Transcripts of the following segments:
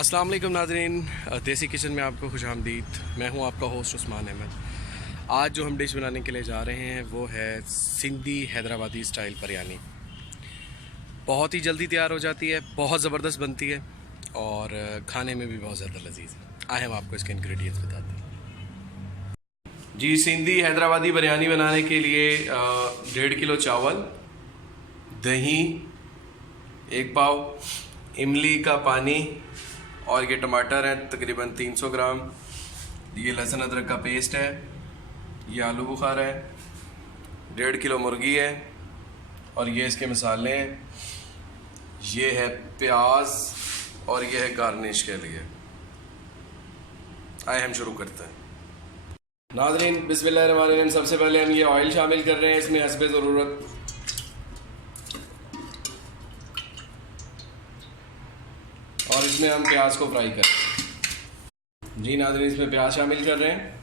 अस्सलाम वालेकुम नाज़रीन, देसी किचन में आपको खुशामदीद। मैं हूं आपका होस्ट उस्मान अहमद। आज जो हम डिश बनाने के लिए जा रहे हैं वो है सिंधी हैदराबादी स्टाइल बिरयानी। बहुत ही जल्दी तैयार हो जाती है, बहुत ज़बरदस्त बनती है और खाने में भी बहुत ज़्यादा लजीज है। आए हम आपको इसके इंग्रेडिएंट्स बताते हैं। जी, सिंधी हैदराबादी बिरयानी बनाने के लिए 1.5 किलो चावल, दही, 1 पाव इमली का पानी, और ये टमाटर है तकरीबन 300 ग्राम। ये लहसुन अदरक का पेस्ट है, ये आलू बुखारा है, 1.5 किलो मुर्गी है, और ये इसके मसाले हैं। ये है प्याज और ये है गार्निश के लिए। आए हम शुरू करते हैं। नाज़रीन बिस्मिल्लाहिर्रहमानिर्रहीम। सबसे पहले हम ये ऑयल शामिल कर रहे हैं इसमें हस्बे ज़रूरत। और इसमें हम प्याज को फ्राई करें। जी नाज़रीन, इसमें प्याज शामिल कर रहे हैं।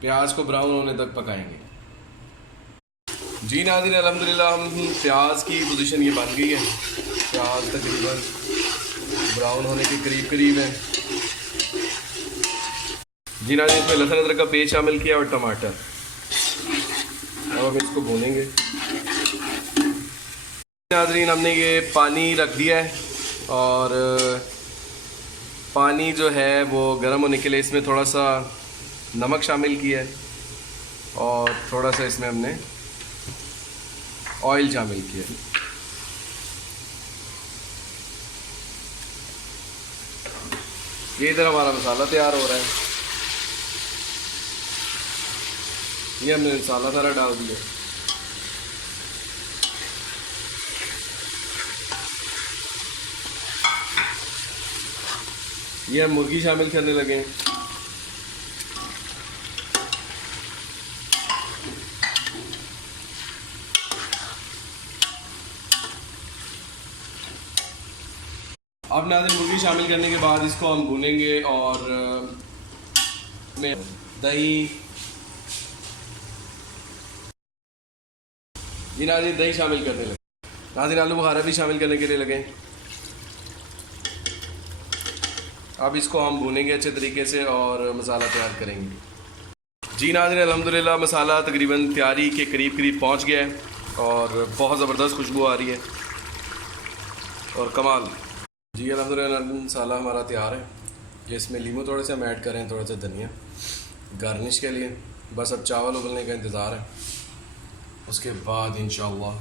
प्याज को ब्राउन होने तक पकाएंगे। जी नाज़रीन, अल्हम्दुलिल्लाह हम प्याज की पोजीशन ये बन गई है। प्याज तकरीबन ब्राउन होने के करीब करीब है। जी नाज़रीन, इसमें लहसुन अदरक का पेस्ट शामिल किया और टमाटर। अब हम इसको भूनेंगे। नाज़रीन, हमने ये पानी रख दिया है और पानी जो है वो गर्म होने के लिए इसमें थोड़ा सा नमक शामिल किया है और थोड़ा सा इसमें हमने ऑयल शामिल किया है। ये इधर हमारा मसाला तैयार हो रहा है। ये हमने मसाला सारा डाल दिया। ये हम मुर्गी शामिल करने लगे हैं। अब नाज़रीन, मुर्गी शामिल करने के बाद इसको हम भूनेंगे और में दही। जी नाज़रीन, दही शामिल करने लगे। नाज़रीन, आलू बुखारा भी शामिल करने के लिए लगे। अब इसको हम भूनेंगे अच्छे तरीके से और मसाला तैयार करेंगे। जी नाज़रीन, अल्हम्दुलिल्लाह मसाला तकरीबन तैयारी के करीब करीब पहुंच गया है और बहुत ज़बरदस्त खुशबू आ रही है और कमाल। जी अल्हम्दुलिल्लाह मसाला हमारा तैयार है। ये इसमें लीमू थोड़े से हम ऐड करें, थोड़ा सा धनिया गार्निश के लिए। बस अब चावल उबलने का इंतज़ार है, उसके बाद इंशाअल्लाह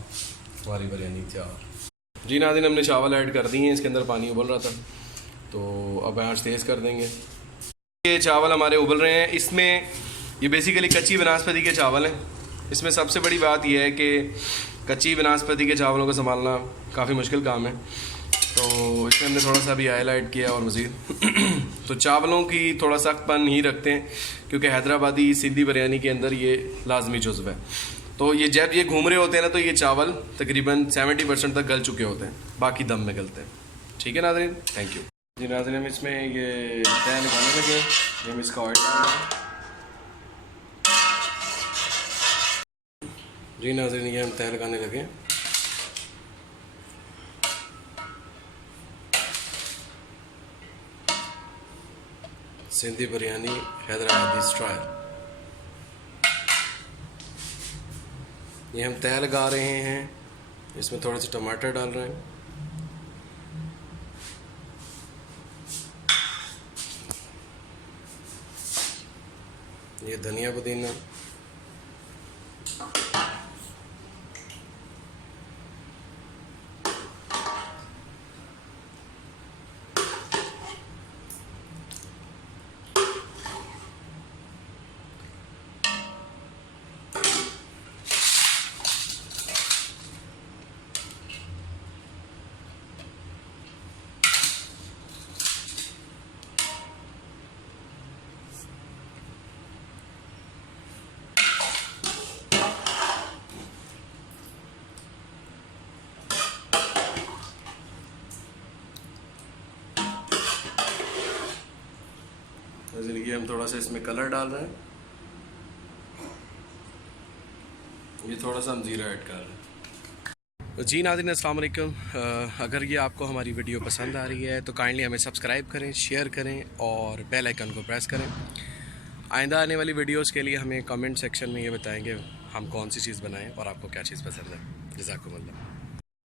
हमारी बिरयानी तैयार। जी नाज़रीन, हमने चावल ऐड कर दिए हैं। इसके अंदर पानी उबल रहा था तो अब आंच तेज़ कर देंगे। ये चावल हमारे उबल रहे हैं। इसमें ये बेसिकली कच्ची बनास्पति के चावल हैं। इसमें सबसे बड़ी बात यह है कि कच्ची बनास्पति के चावलों को संभालना काफ़ी मुश्किल काम है, तो इसमें हमने थोड़ा सा भी ऑयल ऐड किया और मज़ीद तो चावलों की थोड़ा सख्तपन ही रखते हैं क्योंकि हैदराबादी सिंधी बिरयानी के अंदर ये लाजमी जुज़्व है। तो ये जब ये घूम रहे होते हैं ना, तो ये चावल तकरीबन 70% तक गल चुके होते हैं, बाकी दम में गलते हैं। ठीक है नाज़रीन, थैंक यू। जी नाज़रीन, हम इसमें ये तय लगाने लगे। ये हम इसका ऑयल डाल रहे हैं। जी नाज़रीन, ये हम तय लगाने लगे। सिंधी बिरयानी हैदराबादी स्टाइल। ये हम तय लगा रहे हैं। इसमें थोड़े से टमाटर डाल रहे हैं। ये धनिया पुदीना, ये हम थोड़ा सा इसमें कलर डाल रहे हैं। ये थोड़ा सा हम ज़ीरा ऐड कर रहे हैं। जी नाज़रीन अस्सलाम वालेकुम। अगर ये आपको हमारी वीडियो पसंद आ रही है तो काइंडली हमें सब्सक्राइब करें, शेयर करें और बेल आइकन को प्रेस करें। आइंदा आने वाली वीडियोस के लिए हमें कमेंट सेक्शन में ये बताएंगे हम कौन सी चीज़ बनाएं और आपको क्या चीज़ पसंद है। जज़ाकुमुल्लाह।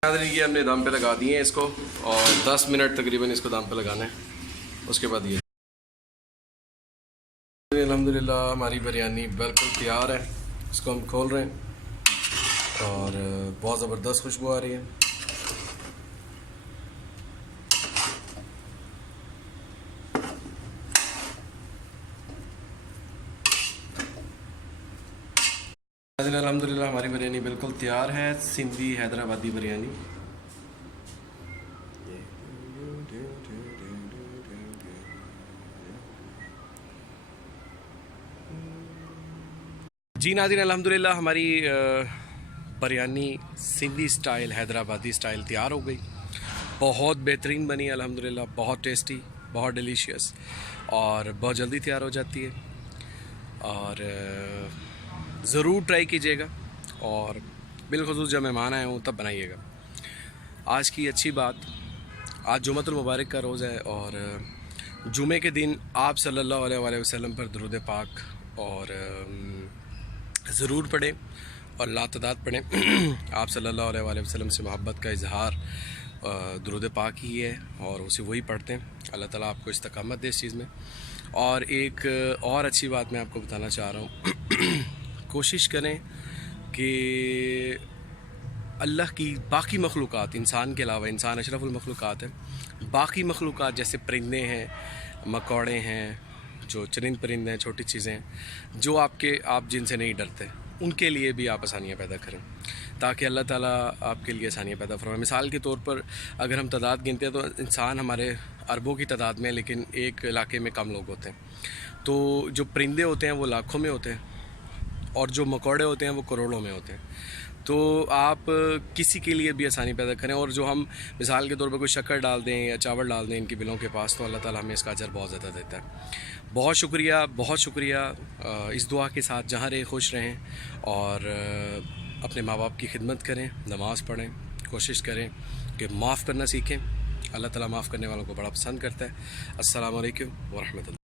नाज़रीन ये हमने दम पे लगा दिए हैं इसको और 10 मिनट तकरीबन इसको दम पे लगाना है। उसके बाद ये अल्हम्दुलिल्लाह हमारी बिरयानी बिल्कुल तैयार है। इसको हम खोल रहे हैं और बहुत ज़बरदस्त खुशबू आ रही है। अल्हम्दुलिल्लाह हमारी बिरयानी बिल्कुल तैयार है, सिंधी हैदराबादी बिरयानी। जी नाज़रीन अल्हम्दुलिल्लाह हमारी बिरयानी सिंधी स्टाइल हैदराबादी स्टाइल तैयार हो गई। बहुत बेहतरीन बनी अल्हम्दुलिल्लाह, बहुत टेस्टी, बहुत डिलीशियस और बहुत जल्दी तैयार हो जाती है। और ज़रूर ट्राई कीजिएगा और बिलखुसूस जब मेहमान आए हों तब बनाइएगा। आज की अच्छी बात, आज जुम्मतुल मुबारक का रोज़ है और जुमे के दिन आप सल्लल्लाहु अलैहि वसल्लम पर दुरूद पाक और ज़रूर पढ़ें और लातदाद पढ़ें। आप सल्लल्लाहु अलैहि वसल्लम से मोहब्बत का इजहार दुरूद पाक ही है और उसे वही पढ़ते हैं। अल्लाह ताला आपको इस्तकामत दे इस चीज़ में। और एक और अच्छी बात मैं आपको बताना चाह रहा हूँ कोशिश करें कि अल्लाह की बाकी मखलूक़ात, इंसान के अलावा, इंसान अशरफुल मखलूक़ात है, बाकी मखलूक़ात जैसे परिंदे हैं, मकोड़े हैं, जो चरिंद परिंदे हैं, छोटी चीज़ें हैं जो आप जिनसे नहीं डरते, उनके लिए भी आप आसानियाँ पैदा करें ताकि अल्लाह ताला आपके लिए आसानियाँ पैदा फरमाए। मिसाल के तौर पर अगर हम तादाद गिनते हैं तो इंसान हमारे अरबों की तादाद में, लेकिन एक इलाके में कम लोग होते हैं। तो जो परिंदे होते हैं वो लाखों में होते हैं और जो मकोड़े होते हैं वो करोड़ों में होते हैं। तो आप किसी के लिए भी आसानी पैदा करें। और जो हम मिसाल के तौर पर कोई शक्कर डाल दें या चावल डाल दें इनकी बिलों के पास, तो अल्लाह ताला हमें इसका अजर बहुत ज़्यादा देता है। बहुत शुक्रिया, बहुत शुक्रिया। इस दुआ के साथ जहाँ रहे खुश रहें और अपने माँ बाप की खिदमत करें, नमाज़ पढ़ें, कोशिश करें कि माफ़ करना सीखें। अल्लाह ताला माफ़ करने वालों को बड़ा पसंद करता है। अस्सलामु अलैकुम व रहमतुल्लाह।